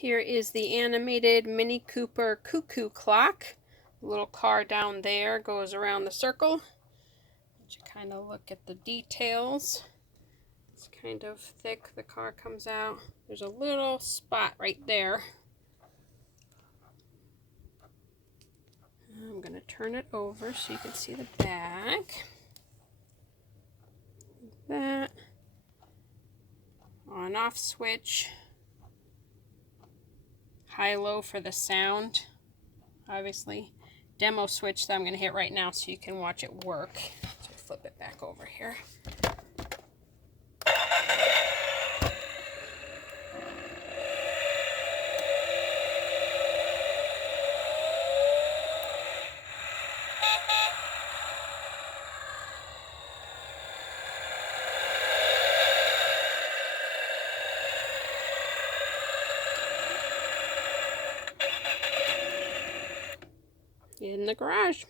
Here is the animated Mini Cooper Cuckoo clock. The little car down there goes around the circle. You kind of look at the details. It's kind of thick. The car comes out. There's a little spot right there. I'm going to turn it over so you can see the back. That. On-off switch. High-low for the sound, obviously. Demo switch that I'm going to hit right now so you can watch it work. So flip it back over here. In the garage.